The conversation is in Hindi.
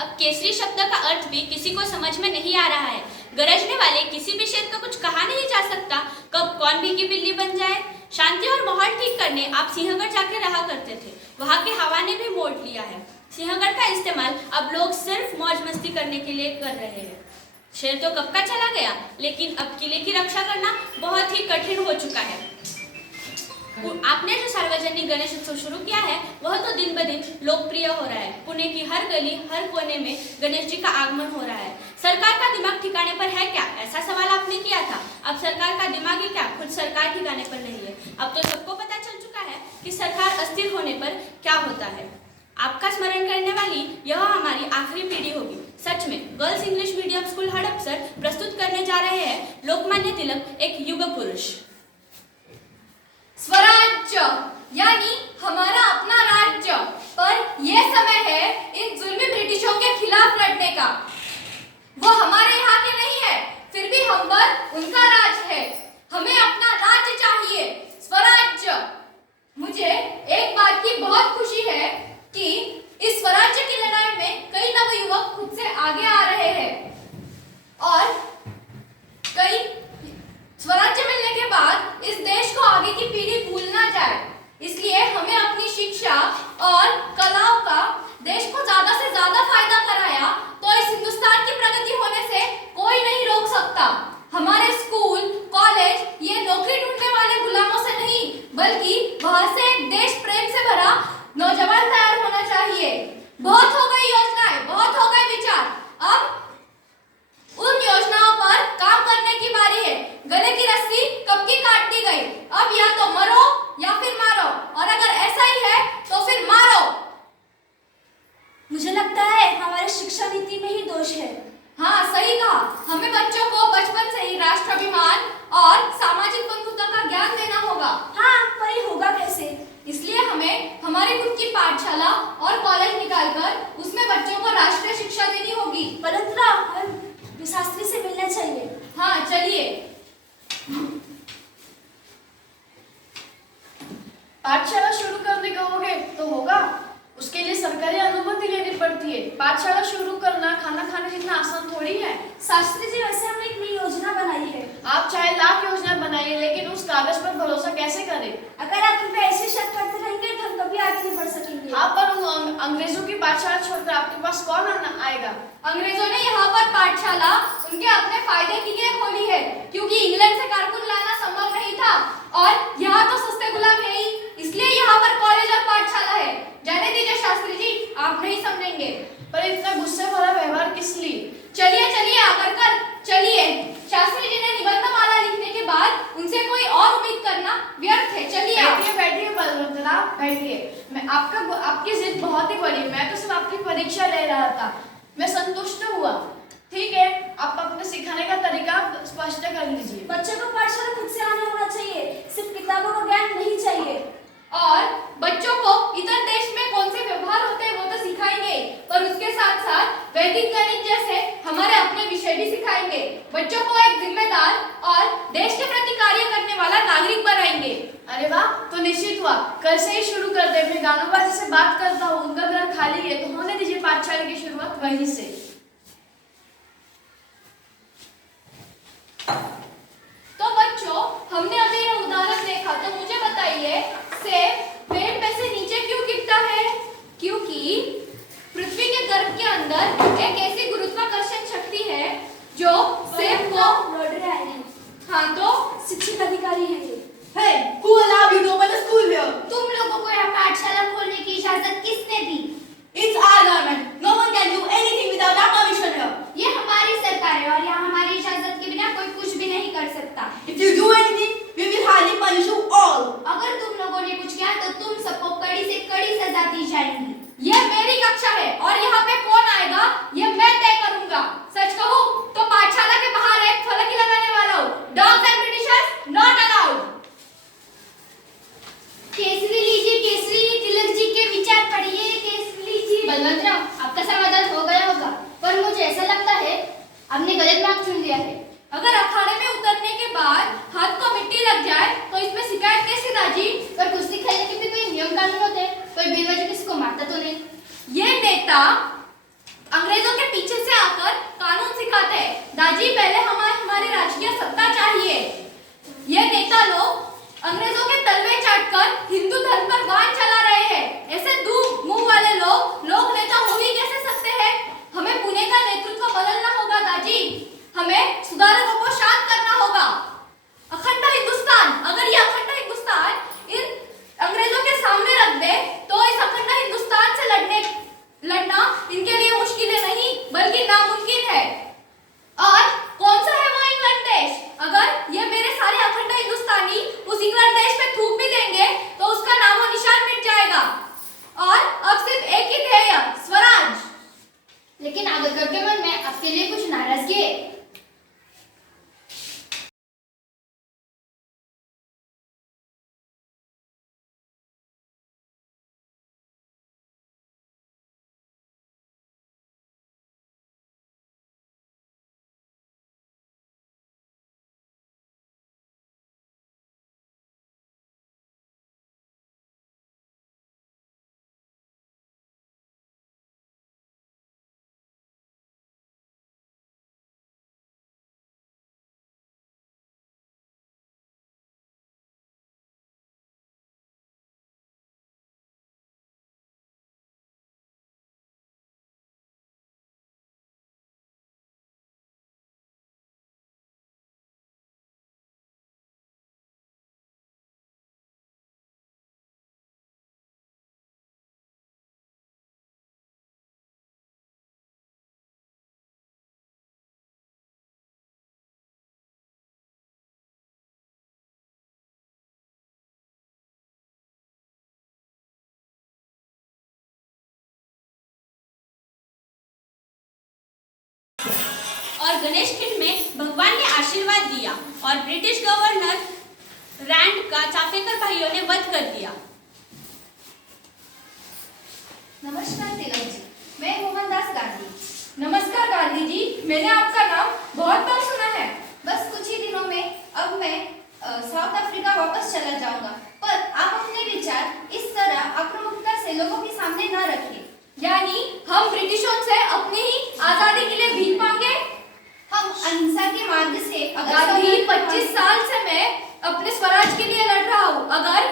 अब केसरी शब्द का अर्थ भी किसी को समझ में नहीं आ रहा है। गरजने वाले किसी भी शेर का कुछ कहा नहीं जा सकता, कब कौन भीगी बिल्ली बन जाए। शांति और माहौल ठीक करने आप सिंहगढ़ जाके रहा करते थे, वहाँ की हवा ने भी मोड़ लिया है। सिंहगढ़ का इस्तेमाल अब लोग सिर्फ मौज मस्ती करने के लिए कर रहे हैं। शेर तो कब का चला गया, लेकिन अब किले की रक्षा करना बहुत ही कठिन हो चुका है। आपने जो सार्वजनिक गणेश उत्सव शुरू किया है वह तो दिन ब दिन लोकप्रिय हो रहा है। पुणे की हर गली हर कोने में गणेश जी का आगमन हो रहा है। सरकार का दिमाग ठिकाने पर है क्या, ऐसा सवाल आपने किया था। अब सरकार का दिमाग ही क्या, खुद सरकार ठिकाने पर नहीं है। अब तो सबको पता चल चुका है कि सरकार अस्थिर होने पर क्या होता है। आपका स्मरण करने वाली यह हमारी आखिरी पीढ़ी होगी। सच में girls English medium school Hadapsar प्रस्तुत करने जा रहे हैं लोकमान्य तिलक, एक युग पुरुष। स्वराज्य यानी हमारा अपना राज्य, पर यह समय है इन जुल्मी ब्रिटिशों के खिलाफ लड़ने का। वो हमारे यहाँ के नहीं है, फिर भी हम पर उनका राज है। हमें अपना राज्य चाहिए, स्वराज्य। मुझे एक बात की बहुत खुशी है कि इस स्वराज्य की लड़ाई में कई नवयुवक खुद से आगे आ रहे हैं और कई स्वराज्य मिलने के बाद इस देश को आगे की पीढ़ी भूल ना जाए। इसलिए हमें अपनी शिक्षा और कलाओं का देश को ज्यादा से ज्यादा फायदा कराया तो इस हिंदुस्तान की प्रगति होने से कोई नहीं रोक सकता। हमारे स्कूल कॉलेज ये नौकरी ढूंढने वाले गुलामों से नहीं, बल्कि वहां से एक देश प्रेम से भरा नौजवान तैयार होना चाहिए। बहुत हो गई योजनाएं, बहुत हो गए विचार, अब उन योजनाओं पर काम करने की बारी है। गले की रस्सी कब की काट दी गई, अब या तो मरो या फिर मारो, और अगर ऐसा ही है तो फिर मारो। मुझे लगता है हमारे शिक्षा नीति में ही दोष है। हाँ, सही कहा। हमें बच्चों को बचपन से ही राष्ट्राभिमान और सामाजिक बंधुता का ज्ञान देना होगा। हाँ, पर ये होगा कैसे? इसलिए हमें हमारी खुद की पाठशाला और कॉलेज निकालकर उसमें बच्चों को राष्ट्रीय शिक्षा देनी होगी। परंतु हमें शास्त्री से मिलना चाहिए। हाँ, चलिए। पाठशाला शुरू करने कहोगे तो होगा, उसके लिए सरकारी अनुमति लेनी पड़ती है। पाठशाला शुरू करना खाना खाने जितना आसान थोड़ी है। शास्त्री जी, वैसे हमने एक नई योजना बनाई है। आप चाहे लाख योजना बनाइए, लेकिन उस कागज पर भरोसा कैसे करें? अगर आप उन पे ऐसे शक करते रहेंगे तो हम कभी आगे नहीं बढ़ सकेंगे। हाँ, पर उन अंग्रेजों की पाठशाला छोड़कर आपके पास कौन आएगा? अंग्रेजों ने यहाँ पर पाठशाला उनके अपने फायदे के लिए खोली है, क्योंकि इंग्लैंड से कारकुन लाना संभव नहीं था और यहाँ तो सस्ते गुलाम है ही, इसलिए यहाँ पर कॉलेज और पाठशाला है। जाने दीजिए शास्त्री जी, आप नहीं समझेंगे। पर इतना गुस्से भरा व्यवहार किस लिए? चलिए चलिए, आकर कर चलिए। शास्त्री जी ने निबंधमाला लिखने के बाद उनसे कोई और उम्मीद करना व्यर्थ है। चलिए बैठिए बैठिए बलवंतना, बैठिए। मैं आपकी जिद बहुत ही बड़ी। मैं तो सिर्फ आपकी परीक्षा ले रहा था, मैं संतुष्ट हुआ। ठीक है, आप अपने सिखाने का तरीका स्पष्ट कर लीजिए। बच्चों को पाठशाला खुद से आना होना चाहिए, सिर्फ किताबों का ज्ञान नहीं चाहिए। और बच्चों को इतर देश में कौन से व्यवहार होते हैं वो तो सिखाएंगे, पर उसके साथ साथ वैदिक गणित जैसे हमारे अपने विषय भी सिखाएंगे। बच्चों को एक जिम्मेदार और देश के प्रति कार्य करने वाला नागरिक बनाएंगे। अरे वाह, तो निश्चित हुआ, कल से ही शुरू कर दे। मैं गानोबाजी से बात करता हूँ, उनका घर खाली है, तो होने दीजिए पाठशाला की शुरुआत वहीं से। तो बच्चों, हमने अभी यह उदाहरण देखा, तो मुझे बताइए सेब पेड़ में से नीचे क्यों गिरता है? क्योंकि पृथ्वी के गर्भ के अंदर एक ऐसी गुरुत्वाकर्षण शक्ति है जो सेब को लौट रहे आए हैं। हाँ, तो शिक्षक अधिकारी हैं ये। Hey, who allowed you to open a school here? तुम लोगों को यह पाठशाला खोलने की इजाजत किसने दी? It's our government. No one can do anything without our permission here. ये हमारी सरकार है और यहाँ हमारी इजाजत के बिना कोई कुछ भी नहीं कर सकता। If you do anything, we will highly punish you all. अगर तुम लोगों ने कुछ किया तो तुम सबको कड़ी से कड़ी सजा दी जाएगी। यह मेरी कक्षा है और यहाँ पे कौन आएगा ये मैं तय करूंगा। सच कहूँ तो पाठशाला के बाहर एक फलक ही लगाने वाला हूँ, dogs and Britishers not allowed. Kesari लीजिए, केसरी, तिलक जी के विचार पढ़िए। केसरी जी। बलवंतराव, आपका समाधान हो गया होगा, पर मुझे ऐसा लगता है आपने गलत मार्ग चुन लिया है। अगर अखाड़े में उतरने के बाद हाथ को मिट्टी लग जाए तो इसमें शिकायत कैसे दाजी? पर कुश्ती खेलने के भी कोई नियम कानून होते हैं, कोई बेवजह किसी को मारता तो नहीं। ये नेता अंग्रेज सावरकर के मन में आपके लिए कुछ नाराजगी है? और गणेश खिंड में भगवान ने आशीर्वाद दिया और ब्रिटिश गवर्नर रैंड का चाफेकर भाइयों ने वध कर दिया। नमस्कार तिलक जी, मैं मोहनदास गांधी। नमस्कार गांधी जी, मैंने आपका नाम बहुत बार सुना है। बस कुछ ही दिनों में अब मैं साउथ अफ्रीका वापस चला जाऊंगा, पर आप अपने विचार इस तरह आक्रामकता से लोगों के सामने न रखिए। यानी हम ब्रिटिशों से अपनी ही आजादी के लिए भीख मांगे? हम अहिंसा के मार्ग से गांधी 25 साल से मैं अपने स्वराज के लिए लड़ रहा हूँ। अगर